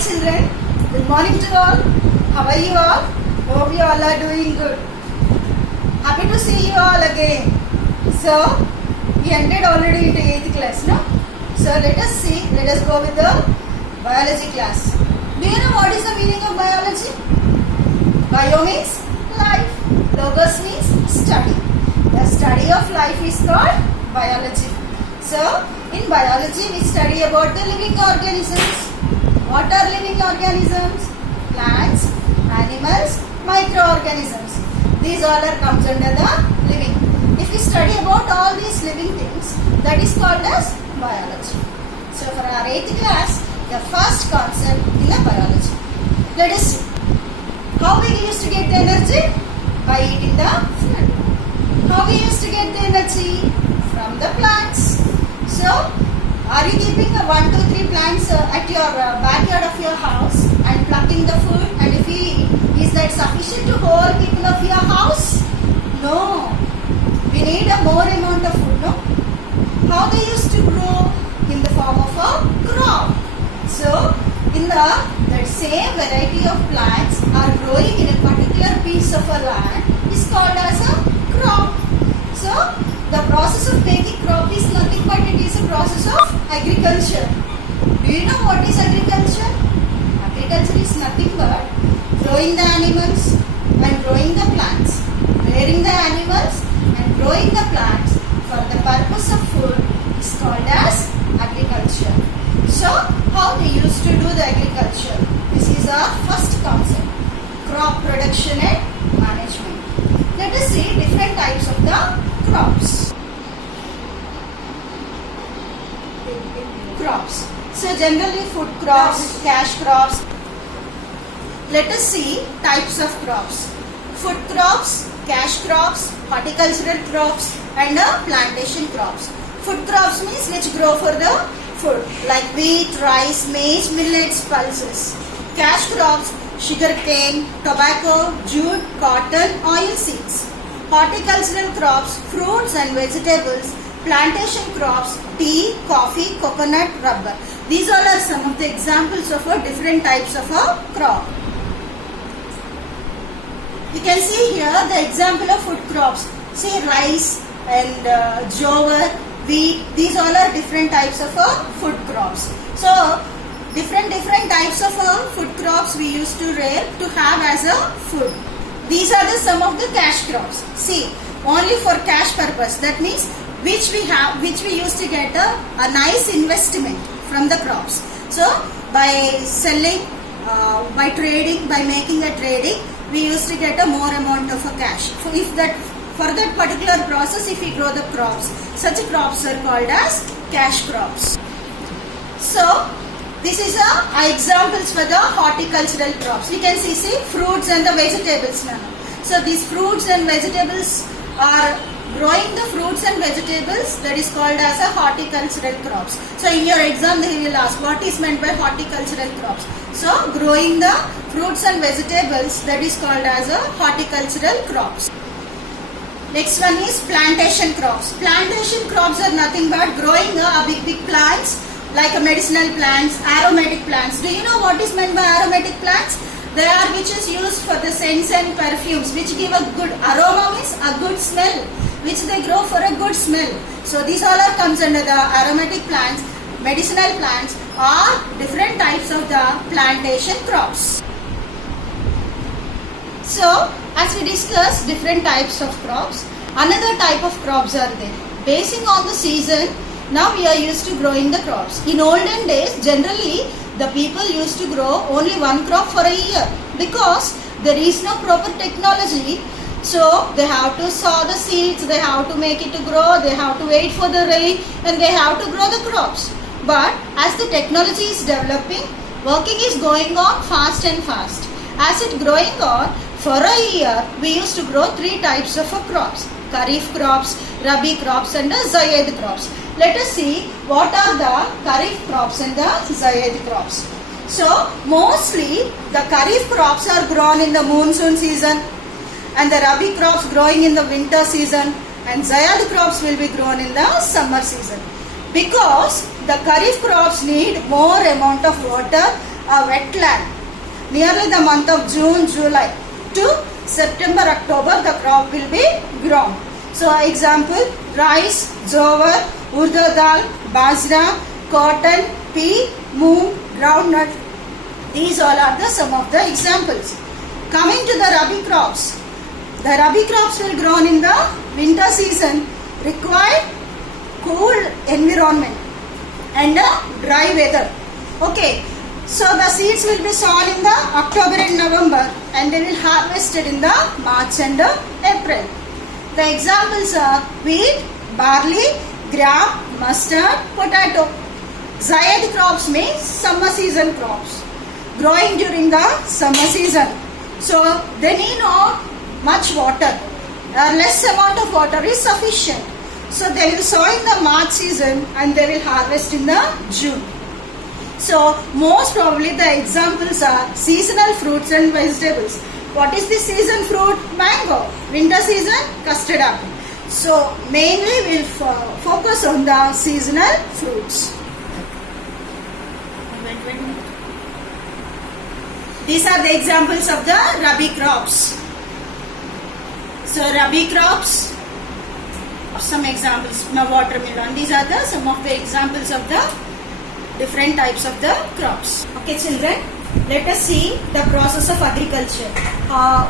children, good morning to all. How are you all? Hope you all are doing good. Happy to see you all again. So, we entered already into 8th class, no? So, let us go with the biology class. Do you know what is the meaning of biology? Bio means life. Logos means study. The study of life is called biology. So, in biology, we study about the living organisms. What are living organisms? Plants, animals, microorganisms. These all are comes under the living. If we study about all these living things, that is called as biology. So for our 8th class, the first concept in the biology. Let us see. How we used to get the energy? By eating the food. How we used to get the energy? From the plants. So, are you keeping 1, 2, 3 plants at your backyard of your house and plucking the food and if you eat? Is that sufficient to whole people of your house? No. We need a more amount of food, no? How they used to grow? In the form of a crop. So, in that same variety of plants are growing in a particular piece of a land is called as a crop. So, the process of making crop is nothing but it is a process of agriculture. Do you know what is agriculture? Agriculture is nothing but growing the animals and growing the plants. Rearing the animals and growing the plants for the purpose of food is called as agriculture. So, how we used to do the agriculture? This is our first concept. Crop production and management. Let us see different types of the crops. Crops. So generally food crops, cash crops. Let us see types of crops. Food crops, cash crops, horticultural crops and plantation crops. Food crops means which grow for the food like wheat, rice, maize, millets, pulses. Cash crops, sugar cane, tobacco, jute, cotton, oil seeds. Horticultural crops, fruits and vegetables, plantation crops, tea, coffee, coconut, rubber. These all are some of the examples of different types of a crop. You can see here the example of food crops. See rice and jowar, wheat. These all are different types of food crops. So, different types of food crops we used to rear to have as a food. These are some of the cash crops. See, only for cash purpose. That means which we used to get a nice investment from the crops. So, by selling, by trading, by making a trading, we used to get a more amount of a cash. So, for that particular process, if we grow the crops, such crops are called as cash crops. So, this is examples for the horticultural crops. We can see fruits and the vegetables now. So these fruits and vegetables are growing the fruits and vegetables that is called as a horticultural crops. So in your exam they will ask what is meant by horticultural crops. So growing the fruits and vegetables that is called as a horticultural crops. Next one is plantation crops. Plantation crops are nothing but growing a big plants like medicinal plants, aromatic plants. Do you know what is meant by aromatic plants? They are which is used for the scents and perfumes which give a good aroma, means a good smell, which they grow for a good smell. So these all are comes under the aromatic plants, medicinal plants or different types of the plantation crops. So as we discussed different types of crops, another type of crops are there. Basing on the season, now we are used to growing the crops. In olden days, generally, the people used to grow only one crop for a year because there is no proper technology. So, they have to sow the seeds, they have to make it to grow, they have to wait for the rain and they have to grow the crops. But as the technology is developing, working is going on fast and fast. As it growing on, for a year, we used to grow 3 types of crops. Kharif crops, Rabi crops and Zaid crops. Let us see what are the Kharif crops and the Zaid crops. So, mostly the Kharif crops are grown in the monsoon season and the Rabi crops growing in the winter season and Zaid crops will be grown in the summer season. Because the Kharif crops need more amount of water a wetland. Nearly the month of June, July to September, October, the crop will be grown. So example, rice, jowar, urdu dal, bajra, cotton, pea, moong, groundnut. These all are the some of the examples. Coming to the rabi crops. The rabi crops will grown in the winter season, require cool environment and a dry weather. Okay, so the seeds will be sown in the October and November and they will harvested in the March and April. The examples are wheat, barley, gram, mustard, potato. Zaid crops means summer season crops growing during the summer season. So they need not much water. Less amount of water is sufficient. So they will sow in the March season and they will harvest in the June. So most probably the examples are seasonal fruits and vegetables. What is the season fruit? Mango. Winter season? Custard apple. So mainly we'll focus on the seasonal fruits. These are the examples of the rabi crops. So rabi crops, some examples. Now watermelon. These are the some of the examples of the different types of the crops. Okay, children. Let us see the process of agriculture.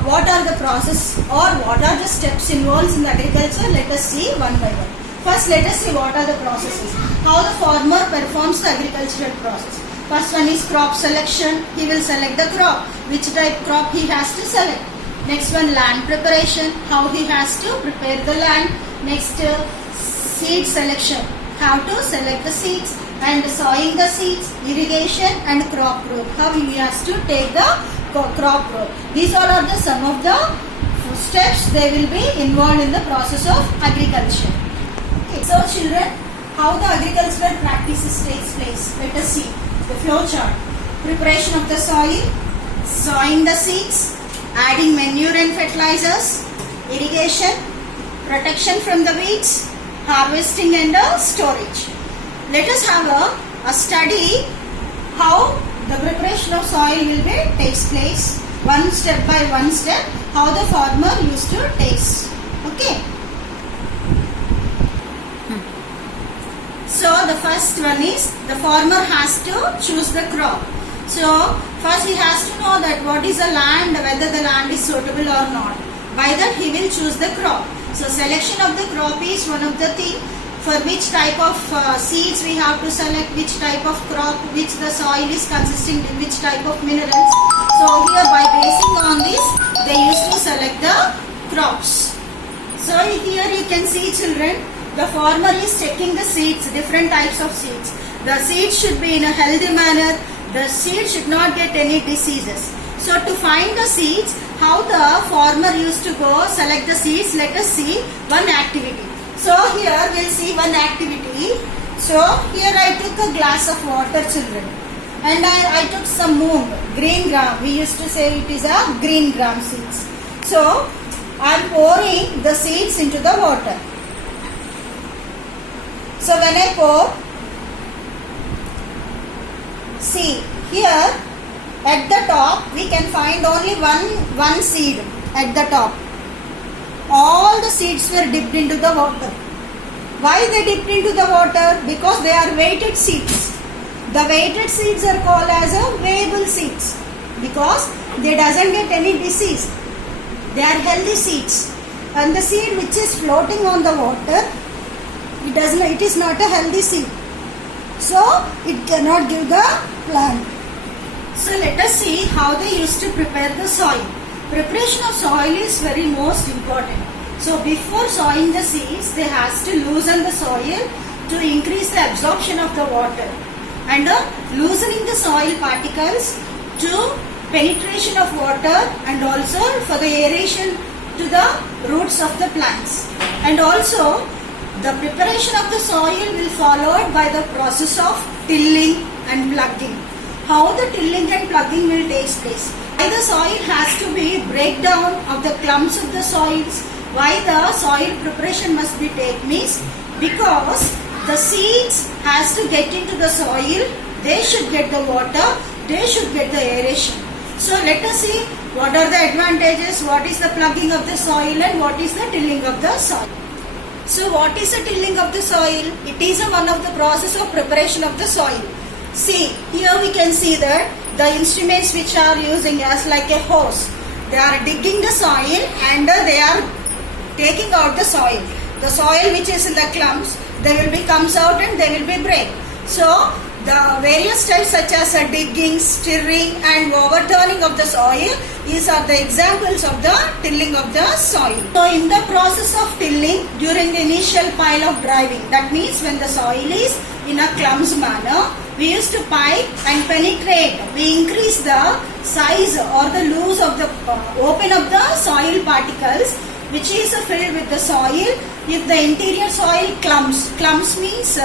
What are the process or what are the steps involved in agriculture? Let us see one by one. First, let us see what are the processes. How the farmer performs the agricultural process. First one is crop selection. He will select the crop. Which type crop he has to select. Next one, land preparation. How he has to prepare the land. Next, seed selection. How to select the seeds. And sowing the seeds, irrigation and crop growth. How he has to take the crop growth. These all are the some of the steps they will be involved in the process of agriculture. Okay. So children, how the agricultural practices takes place. Let us see the flow chart. Preparation of the soil, sowing the seeds, adding manure and fertilizers, irrigation, protection from the weeds, harvesting and storage. Let us have a study how the preparation of soil will be takes place one step by one step, how the farmer used to taste. Okay. So the first one is the farmer has to choose the crop. So first he has to know that what is the land, whether the land is suitable or not. By that he will choose the crop. So selection of the crop is one of the things. For which type of seeds we have to select, which type of crop, which the soil is consisting of, which type of minerals. So here by basing on this, they used to select the crops. So here you can see children, the farmer is checking the seeds, different types of seeds. The seeds should be in a healthy manner. The seed should not get any diseases. So to find the seeds, how the farmer used to go select the seeds, let us see one activity. So here we'll see one activity. So here I took a glass of water, children, and I took some moong, green gram. We used to say it is a green gram seeds. So I am pouring the seeds into the water. So when I pour, see here at the top we can find only one seed at the top. All the seeds were dipped into the water. Why they dipped into the water? Because they are weighted seeds. The weighted seeds are called as a weighable seeds because they doesn't get any disease. They are healthy seeds. And the seed which is floating on the water, it is not a healthy seed. So it cannot give the plant. So let us see how they used to prepare the soil. Preparation of soil is very most important. So before sowing the seeds, they has to loosen the soil to increase the absorption of the water and loosening the soil particles to penetration of water and also for the aeration to the roots of the plants. And also the preparation of the soil will followed by the process of tilling and plugging. How the tilling and plugging will take place. Why the soil has to be breakdown of the clumps of the soils. Why the soil preparation must be take means because the seeds has to get into the soil. They should get the water they should get the aeration. So let us see what are the advantages, what is the plugging of the soil and what is the tilling of the soil. So what is the tilling of the soil? It is one of the process of preparation of the soil. See, here we can see that the instruments which are using as like a hose, they are digging the soil and they are taking out the soil. The soil which is in the clumps, they will be comes out and they will be break. So the various steps such as digging, stirring and overturning of the soil, these are the examples of the tilling of the soil. So in the process of tilling, during the initial pile of driving, that means when the soil is in a clumps manner, we used to pipe and penetrate. We increase the size or the loose of the open of the soil particles which is filled with the soil. If the interior soil clumps means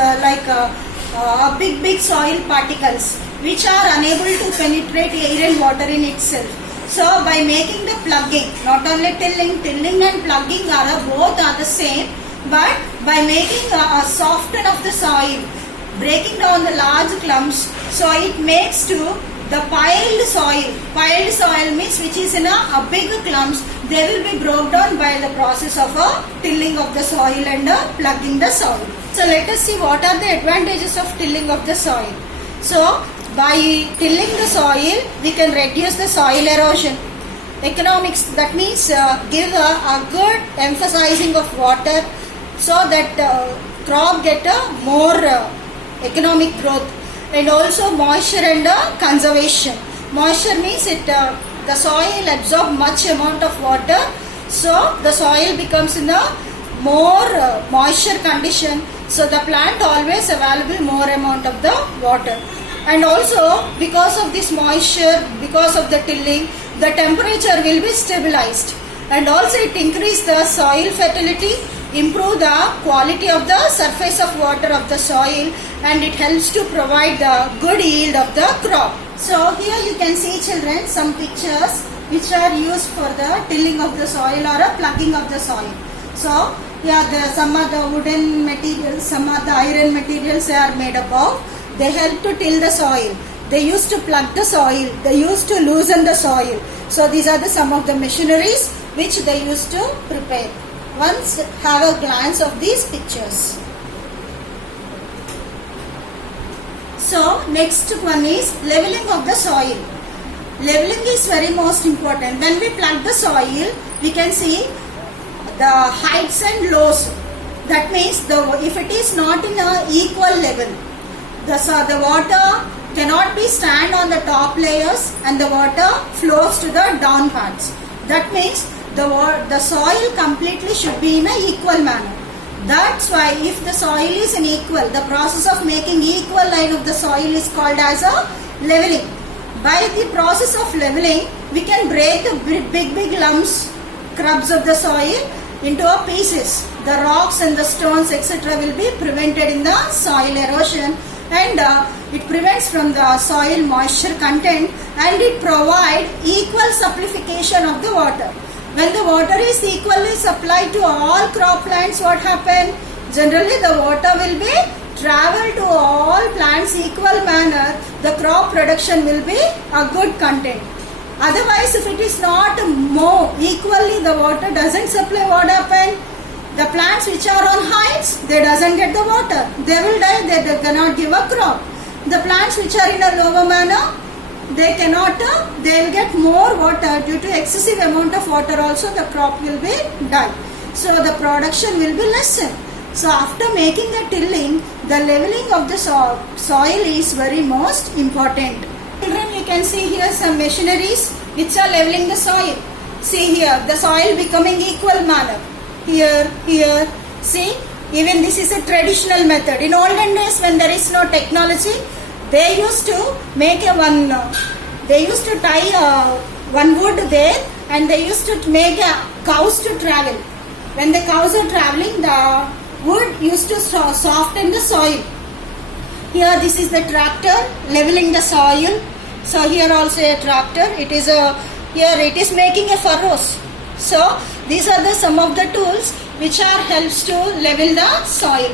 big soil particles which are unable to penetrate air and water in itself. So by making the plugging, not only tilling and plugging both are the same, but by making a soften of the soil, breaking down the large clumps, so it makes to the piled soil. Piled soil means which is in a big clumps, they will be broken down by the process of tilling of the soil and plugging the soil. So let us see what are the advantages of tilling of the soil. So by tilling the soil, we can reduce the soil erosion. Economics, that means give a good emphasizing of water so that crop get a more economic growth. And also moisture and conservation. Moisture means the soil absorbs much amount of water, so the soil becomes in a more moisture condition, so the plant always available more amount of the water. And also because of this moisture, because of the tilling, the temperature will be stabilized, and also it increase the soil fertility, improve the quality of the surface of water of the soil, and it helps to provide the good yield of the crop. So here you can see, children, some pictures which are used for the tilling of the soil or a plugging of the soil. So here some of the wooden materials, some of the iron materials they are made up of. They help to till the soil. They used to plug the soil. They used to loosen the soil. So these are some of the machineries which they used to prepare. Once have a glance of these pictures. So next one is leveling of the soil. Leveling is very most important. When we plug the soil, we can see the heights and lows. That means if it is not in a equal level, the water cannot be stand on the top layers and the water flows to the down parts. That means the soil completely should be in an equal manner. That's why if the soil is unequal, the process of making equal line of the soil is called as a leveling. By the process of leveling, we can break the big lumps, crubs of the soil into pieces. The rocks and the stones etc. will be prevented in the soil erosion, and it prevents from the soil moisture content, and it provides equal supplication of the water. When the water is equally supplied to all crop plants, what happen? Generally the water will be travel to all plants equal manner. The crop production will be a good content. Otherwise, if it is not more equally, the water doesn't supply, what happen? The plants which are on heights, they doesn't get the water. They will die, they cannot give a crop. The plants which are in a lower manner, they cannot, they will get more water. Due to excessive amount of water also, the crop will be die. So the production will be lessened. So after making the tilling, the leveling of the soil is very most important. Children, you can see here some machineries which are leveling the soil. See here, the soil becoming equal manner. Here, see, even this is a traditional method. In olden days when there is no technology, they used to make they used to tie one wood there, and they used to make cows to travel. When the cows are traveling, the wood used to soften the soil. Here this is the tractor leveling the soil. So here also a tractor. It is here it is making a furrows. So these are some of the tools which are helps to level the soil.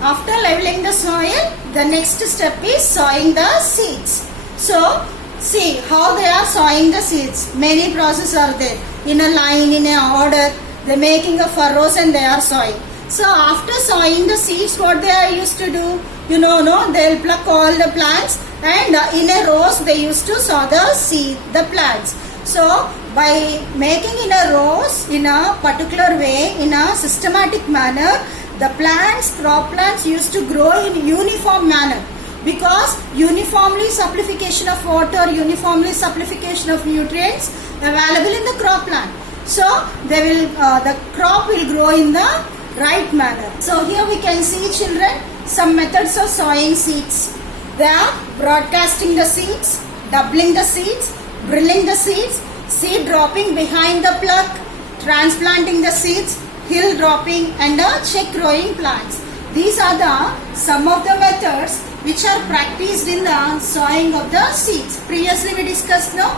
after leveling the soil, the next step is sowing the seeds. So, see how they are sowing the seeds. Many processes are there. In a line, in a order, they are making a furrows and they are sowing. So, after sowing the seeds, what they are used to do? You know, no, they will pluck all the plants and in a rows they used to sow the seed, the plants. So, by making in a rows in a particular way, in a systematic manner, the plants, crop plants used to grow in uniform manner, because uniformly supplication of water, uniformly supplication of nutrients available in the crop plant. So they will, the crop will grow in the right manner. So here we can see, children, some methods of sowing seeds. They are broadcasting the seeds, doubling the seeds, drilling the seeds, seed dropping behind the pluck, transplanting the seeds, hill dropping and check growing plants. These are the some of the methods which are practiced in the sowing of the seeds. Previously we discussed now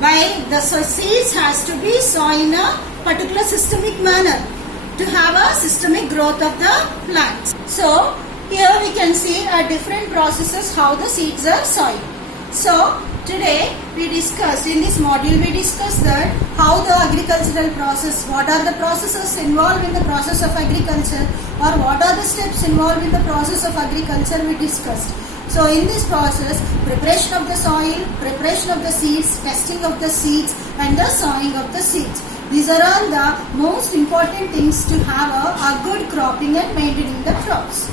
why the seeds has to be sown in a particular systemic manner to have a systemic growth of the plants. So here we can see different processes how the seeds are sown. So today we discussed, in this module we discussed that how the agricultural process, what are the processes involved in the process of agriculture, or what are the steps involved in the process of agriculture we discussed. So in this process, preparation of the soil, preparation of the seeds, testing of the seeds and the sowing of the seeds. These are all the most important things to have a good cropping and maintaining the crops.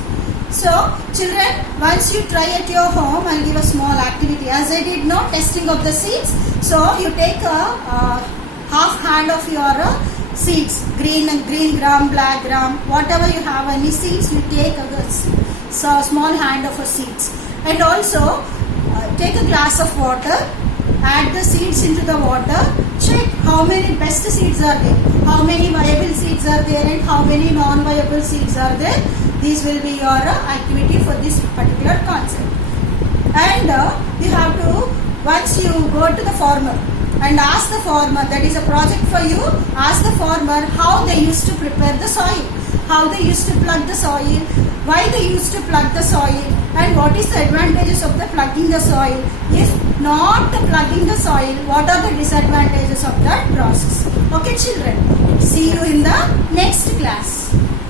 So, children, once you try at your home, I'll give a small activity. As I did now, testing of the seeds. So, you take a half hand of your seeds, green gram, black gram, whatever you have, any seeds, you take a small hand of a seeds. And also, take a glass of water, add the seeds into the water, check how many best seeds are there, how many viable seeds are there and how many non-viable seeds are there. These will be your activity for this particular concept. And you have to, once you go to the farmer and ask the farmer, that is a project for you, ask the farmer how they used to prepare the soil, how they used to plug the soil, why they used to plug the soil, and what is the advantages of the plugging the soil. If not plugging the soil, what are the disadvantages of that process. Okay children, see you in the next class.